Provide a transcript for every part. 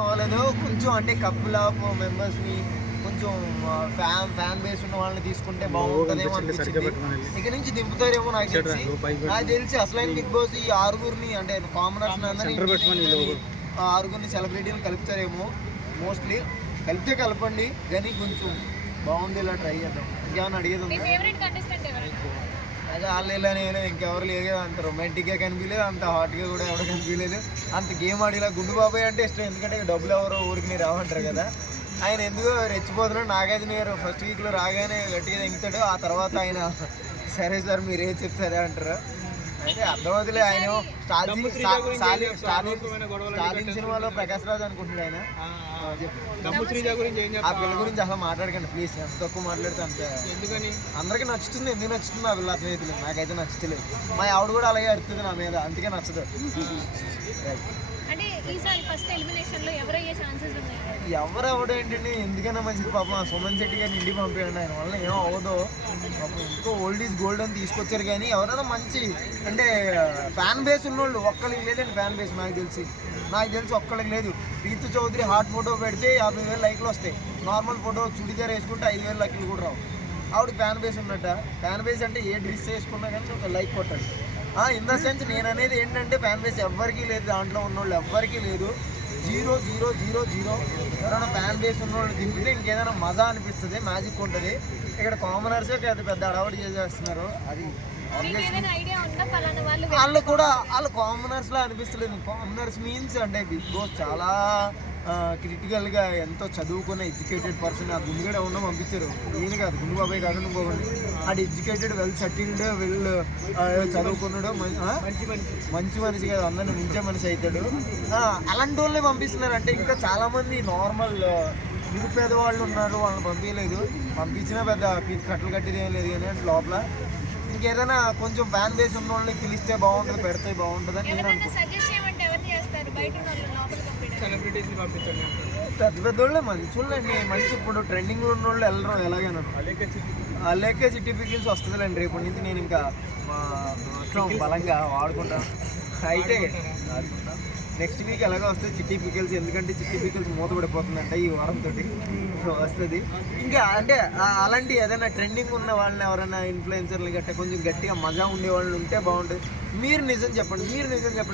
అవ్వలేదు. కొంచెం అంటే కపుల్ ఆఫ్ మెంబర్స్‌ని కొంచెం ఫ్యాన్ బేస్ ఉన్న వాళ్ళని తీసుకుంటే బాగుంటుందేమో అనిపించింది. ఇక నుంచి దింపుతారేమో నాకు తెలిసి అసలైన బిగ్ బాస్ ఈ ఆరుగురిని అంటే కామనర్స్ ఆరుగురిని సెలబ్రిటీలు కలుపుతారేమో. మోస్ట్లీ కలిపితే కలపండి కానీ కొంచెం బాగుంది, ఇలా ట్రై చేద్దాం. ఇంకేమైనా అడిగేది ఉందా? అదే వాళ్ళు ఇలా నేను ఇంకెవరు లేదు కదా, అంత రొమాంటిక్గా కనిపించలేదు, అంత హాట్గా కూడా ఎవరు కనిపించలేదు. అంత గేమ్ ఆడేలా గుండు బాబాయ్ అంటే ఇష్టం, ఎందుకంటే డబ్బులు ఎవరో ఊరికి రావంటారు కదా. ఆయన ఎందుకో రెచ్చిపోతున్నాడు. నాగార్జున ఫస్ట్ వీక్లో రాగానే గట్టిగా దింగుతాడు, ఆ తర్వాత ఆయన సరే సార్ మీరు ఏం చెప్తారా అంటారు. అయితే అర్థమవుతులే. ఆయన స్టాలిన్ సినిమాలో ప్రకాష్ రాజ్ అనుకుంటున్నాడు ఆయన. ఆ పిల్ల గురించి అసలు మాట్లాడకండి ప్లీజ్, ఎంత తక్కువ మాట్లాడితే అంత. ఎందుకని అందరికీ నచ్చుతుంది, ఎందుకు నచ్చుతుంది ఆ పిల్ల అర్థమైతే నాకైతే నచ్చలేదు. మా ఆవిడ కూడా అలాగే అడుగుతుంది నా మీద, అందుకే నచ్చదు. ఎవరు అవడం ఏంటండి, ఎందుకైనా మంచిది. పాపం సుమన్ శెట్టి గారిని ఇంటికి పంపించండి, ఆయన వల్ల ఏమో అవ్వదు. పాపం ఇంకో ఓల్డ్ ఈజ్ గోల్డ్ అని తీసుకొచ్చారు. కానీ ఎవరైనా మంచి అంటే ఫ్యాన్ బేస్ ఉన్నోళ్ళు ఒక్కరికి లేదండి. ఫ్యాన్ బేస్ నాకు తెలిసి ఒక్కరికి లేదు. ప్రీతు చౌదరి హాట్ ఫోటో పెడితే 50,000 లైక్లు వస్తాయి. నార్మల్ ఫోటో చుడిదార్ వేసుకుంటే 5,000 లైక్లు కూడా రావు. ఆవిడ ఫ్యాన్ బేస్ ఉన్నట్ట. ఫ్యాన్ బేస్ అంటే ఏ డ్రెస్ వేసుకున్నా కానీ ఒక లైక్ కొట్టాలి. ఇన్ ద సెన్స్ నేను అనేది ఏంటంటే ఫ్యాన్ బేస్ ఎవ్వరికీ లేదు, దాంట్లో ఉన్నోళ్ళు ఎవ్వరికీ లేదు. 0 ఎవరైనా ఫ్యాన్ బేస్ ఉన్నోళ్ళు దింపితే ఇంకేదైనా మజా అనిపిస్తుంది, మ్యాజిక్ ఉంటుంది. ఇక్కడ కామనర్సే పెద్ద అడవాడు చేసేస్తున్నారు. అది వాళ్ళు కామనర్స్ లా అనిపిస్తలేదు. కామనర్స్ మీన్స్ అంటే బిగ్ బాస్ చాలా క్రిటికల్గా ఎంతో చదువుకున్న ఎడ్యుకేటెడ్ పర్సన్. ఆ గుండుగడ ఉన్న పంపించారు. ఈయన కాదు, గుండు బాబాయ్ కాదు, ఇంకోండి. అది ఎడ్యుకేటెడ్, వెల్ సెటిల్డ్, చదువుకున్నాడు, మంచి మనిషి కాదు, అందరిని మించే మనిషి అవుతాడు. అలాంటి వాళ్ళని పంపిస్తున్నారు. అంటే ఇంకా చాలామంది నార్మల్ నిరుపేద వాళ్ళు ఉన్నారు, వాళ్ళని పంపించలేదు. పంపించినా పెద్ద కట్టలు కట్టేది ఏం లేదు. కానీ లోపల ఇంకేదైనా కొంచెం ఫ్యాన్ బేస్ ఉన్న వాళ్ళని పిలిస్తే బాగుంటుంది, పెడితే బాగుంటుంది అని నేను అనుకుంటున్నాను. పెద్ద వాళ్ళే మంచి వాళ్ళండి, మంచి ఇప్పుడు ట్రెండింగ్లో ఉన్న వాళ్ళు వెళ్ళరు. ఎలాగైనా అలాగే చిట్టి పికిల్స్ వస్తుందిలేండి రేపటి నుంచి. నేను ఇంకా బలంగా వాడుకుంటాను. అయితే నెక్స్ట్ వీక్ ఎలాగో వస్తుంది చిట్టి పికిల్స్, ఎందుకంటే చిట్టి పికిల్స్ మూతపడిపోతుందంట ఈ వారంతో వస్తుంది. ఇంకా అంటే అలాంటి ఏదైనా ట్రెండింగ్ ఉన్న వాళ్ళని ఎవరైనా ఇన్ఫ్లుయెన్సర్లు గట్ట కొంచెం గట్టిగా మజా ఉండే వాళ్ళు ఉంటే బాగుంటుంది. మీరు నిజం చెప్పండి,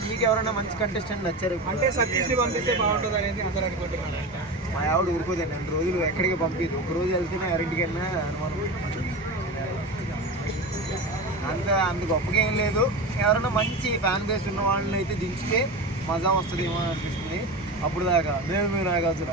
మీకు ఎవరైనా మంచి కంటెస్టెంట్ నచ్చారు అంటే సతీష్ని పంపిస్తే బాగుంటుంది అనేది అందరూ అనుకుంటున్నారు. మా ఆవిడ ఊరుకోదే, 2 రోజులు ఎక్కడికి పంపిదు, ఒక రోజు వెళ్తేనే ఎవరింటికైనా అనుమానం. అంత గొప్పగా ఏం లేదు. ఎవరైనా మంచి ఫ్యాన్ బేస్ ఉన్న వాళ్ళని అయితే దించితే మజా వస్తుందేమో అనిపిస్తుంది. అప్పుడు దాకా మీరు ఆగాల్సిన